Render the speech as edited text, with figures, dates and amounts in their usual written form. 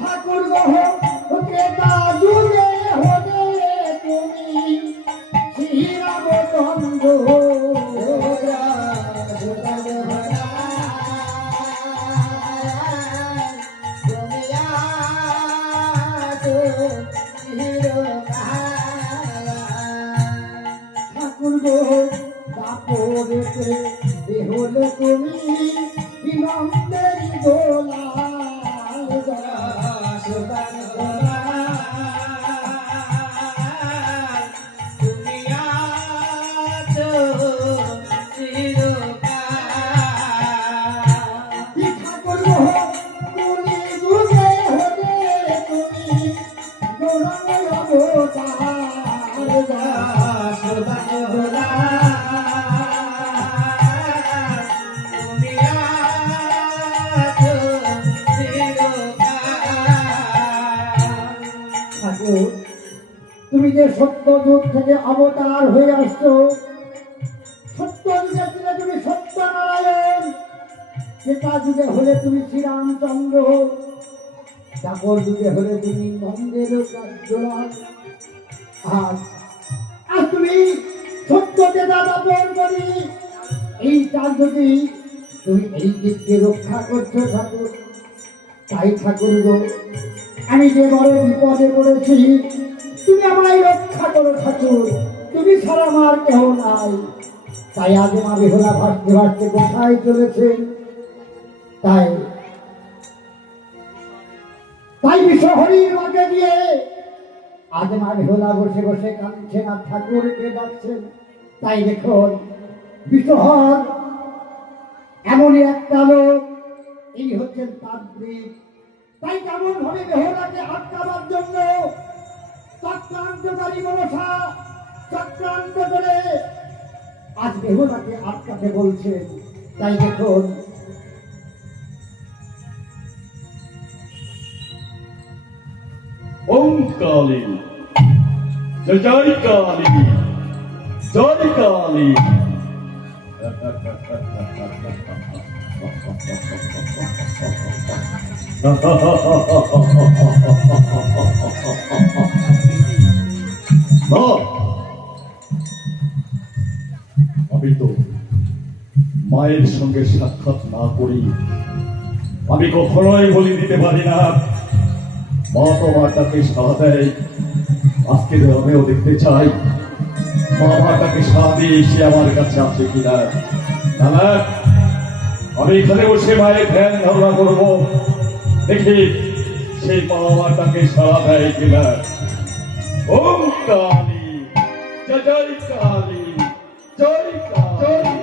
ঠাকুর গহ ক্রেতা যুগে হলে তুমি শ্রীরামচন্দ্র ঠাকুর গহ দাপরেতে হলে তুমি হিমন্তের দোলা তুমি যে সত্য যুগ থেকে অবতার হয়ে আসছো, সত্য যুগে ছিলে তুমি সত্যনারায়ণ, সেটা যুগে হলে তুমি শ্রীরামচন্দ্র, তারপর যুগে হলে তুমি নন্দের রাজ্যরাজ। আর তুমি সত্যকে দাদা প্রেম করি এইটা যদি তুমি এই দিককে রক্ষা করছো ঠাকুর, তাই ঠাকুর গো আমি যে বড় বিপদে পড়েছি, তুমি আমায় রক্ষা করো ঠাকুর, তুমি ছাড়া আমার কেহ নাই। তাই আজ মা বেহুলা ভাসতে ভাসতে কোথায় চলেছে, তাই তাই বিশ্বহরির মাকে গিয়ে আজ মা বেহুলা বসে বসে কাঁদছেন আর ঠাকুরকে ডাকছেন। তাই দেখুন বিশ্বহর এমনই একটা লোক, এই হচ্ছেন তান্ত্রিক। তাই কেমন ভাবে বেহুলাকে আটকাবার জন্য চক্রান্তকারী মনসা চক্রান্ত করে আজ বেহুলাকে আটকাতে বলছেন। তাই দেখুন ওম কালী জয় জয় কালী জয় কালী। আমি তো মায়ের সঙ্গে সাক্ষাৎ না করি আমি কখনোই বলি দিতে পারি না। মা তোমার তাকে সাড়া দেয়, আজকে আমিও দেখতে চাই মা মাটাকে সাড়া দিয়ে এসে আমার কাছে আসে কিনা। না আমি এখানে বসে মায়ের ধ্যান ধারণা করবো, দেখি সেই মা মাটাকে সাড়া দেয় কিনা। ওম কালী জয় জয় কালী জয় কালী।